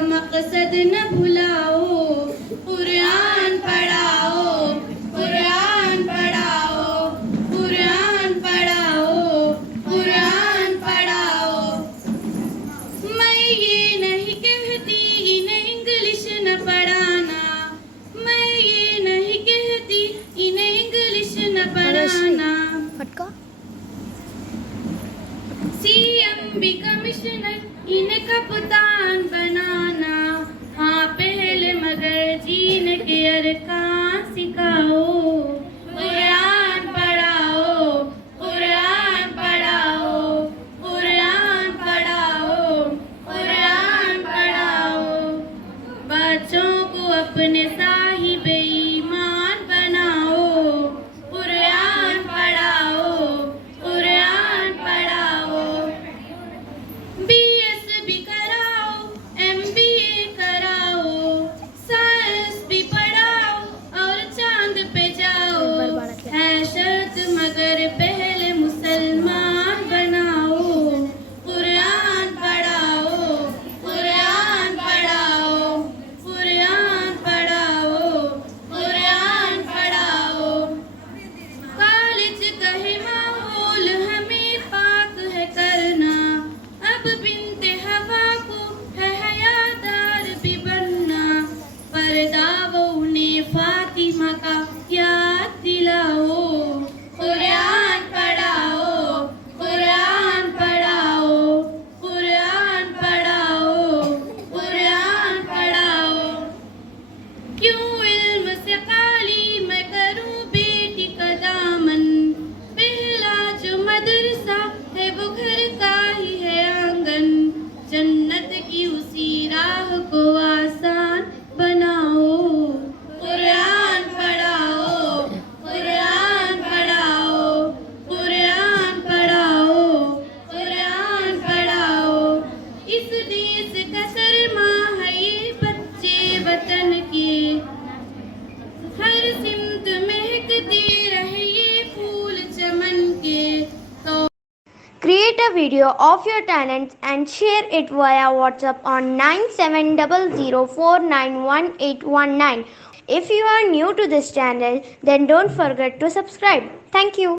मकसद न भुलाओ, कुरान पढ़ाओ, कुरान पढ़ाओ, कुरान पढ़ाओ, कुरान पढ़ाओ। मैं ये नहीं कहती इन्हें इंग्लिश न पढ़ाना, मैं ये नहीं कहती इन्हें इंग्लिश न पढ़ाना। सीएम भी कमिश्नर इन्हें कप्तान बनाना, हाँ पहले मगर जीने के अरकान सिखाओ। कुरान पढ़ाओ, कुरान पढ़ाओ, कुरान पढ़ाओ, कुरान पढ़ाओ। बच्चों को अपने साहिब ईमान बनाओ, कुरान पढ़ाओ, कुरान पढ़ाओ। बीएस भी कराओ, एमबीए कराओ, साइंस भी पढ़ाओ और चांद पे जाओ। है शर्त मगर पहले मुसलमान बनाओ। कुरान पढ़ाओ, कुरान पढ़ाओ, कुरान पढ़ाओ, कुरान पढ़ाओ। कॉलेज कहे माहौल हमें पाक है करना, अब बिनते हवा को है हयादार भी बनना। पर्दा वो उन्हें फातिमा का याद दिलाओ। कुरान पढ़ाओ, कुरान पढ़ाओ, कुरान पढ़ाओ, कुरान पढ़ाओ। क्यों इल्म से खाली मैं करूं बेटी का दामन, पहला जो मदरसा है वो घर का ही है आंगन। जन्नत की उसी राह को आसान बनाओ। कुरान पढ़ाओ, कुरान पढ़ाओ, कुरान पढ़ाओ, कुरान पढ़ाओ। इस देश का सरमा है ये बच्चे वतन के, हर सिमत महकते रहे ये फूल चमन के। तो Create a video of your talents and share it via WhatsApp on 9700491819. If you are new to this channel, then don't forget to subscribe. Thank you.